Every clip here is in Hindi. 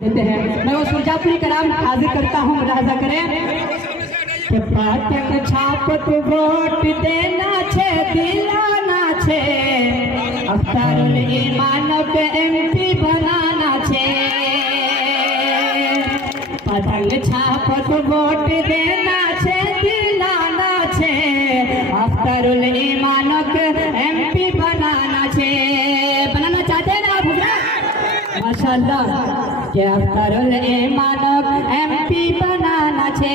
देते हैं। मैं वो सुरजापुरी का नाम हाजिर करता हूँ, मुलाहजा करें कि पतंग छापत वोट देना छे दिलाना छे, अख्तरुल ईमान के एमपी बनाना छे। पतंग छापत वोट देना छे दिलाना छे, अख्तरुल ईमान के एमपी बनाना छे। बनाना चाहते हैं ना आप? माशाअल्लाह के अख्तरुल ईमान एमपी बनाना छे।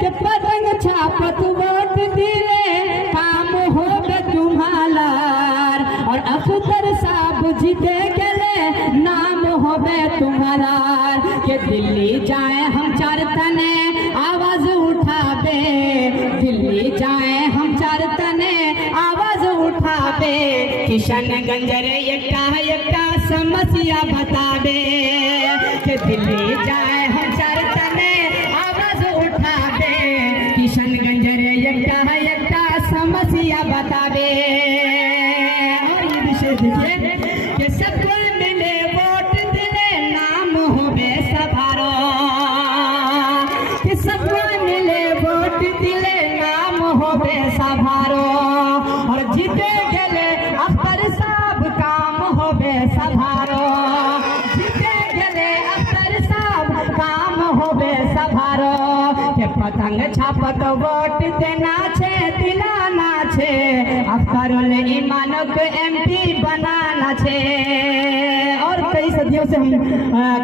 के पतंग छापत वोट दिले काम होगा तुम्हारार, और अख्तर साहब जीते गले नाम होवे तुम्हारा। के दिल्ली जाए हम चार तने आवाज उठावे, दिल्ली जाए हम चार तने आवाज उठावे। किशनगंज रे एकटा समस्या बतावे, कि दिल्ली जाए हम चार तने आवाज उठावे। किशनगंज रे एकटा समस्या बतावे। और ये विषय देखिए कि सबको मिले वोट दिले नाम होवे सभारो, कि सबको मिले वोट दिले नाम होवे सभारो। और जीते गले अख्तर साहब काम होवे सभारो, जीते गले अख्तर साहब काम होवे सभारो। के पतंग छापत वोट देना छे दिलाना छे, अख्तरुल ईमान को एमपी बनाना छे। और कई सदियों से हम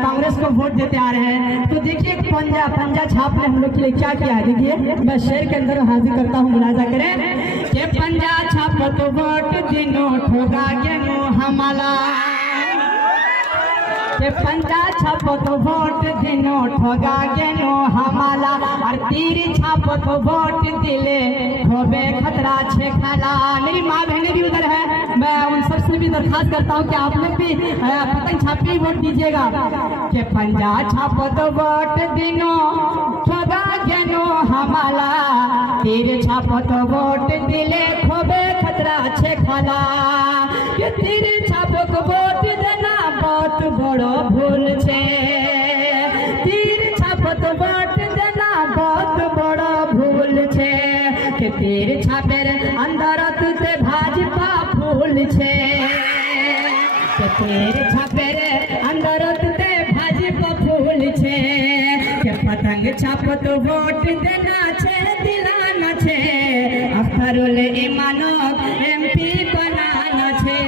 कांग्रेस को वोट देते आ रहे हैं। तो देखिए पंजा छाप ने हम लोग के लिए क्या किया है। देखिए मैं शेर के अंदर हाजिर करता हूँ, मुलाजा करें कि पंजा छापत वोट दिनो ठोगा गेनो हमारा, के पंजा छापत वोट दिनो ठोगा गेनो हमारा। और तीर छापत वोट दिले खोबे खतरा छे खाला। मेरी माँ बहनें भी उधर है, मैं उन सबसे भी दरखास्त करता हूँ कि आप लोग भी पतंग छाप के वोट दीजिएगा। के पंजा छापत वोट दिनो ठोगा गेनो हमारा, तीर छापत वोट दिले खोबे खतरा छे खाला। के तीर छापक वोट देना बहुत बड़ो भूल छे, तीर छापत वोट देना बहुत बड़ो भूल छे। के तीर छापेर अंदर ते भाजपा फूल छे, के तीर छापेर अंदर ते भाजपा फूल छे। के पतंग छापत वोट देना छे दिलाना छे, अख्तरुल ईमान एमपी बनाना छे।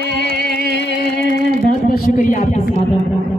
बहुत बहुत शुक्रिया आपके समाधान।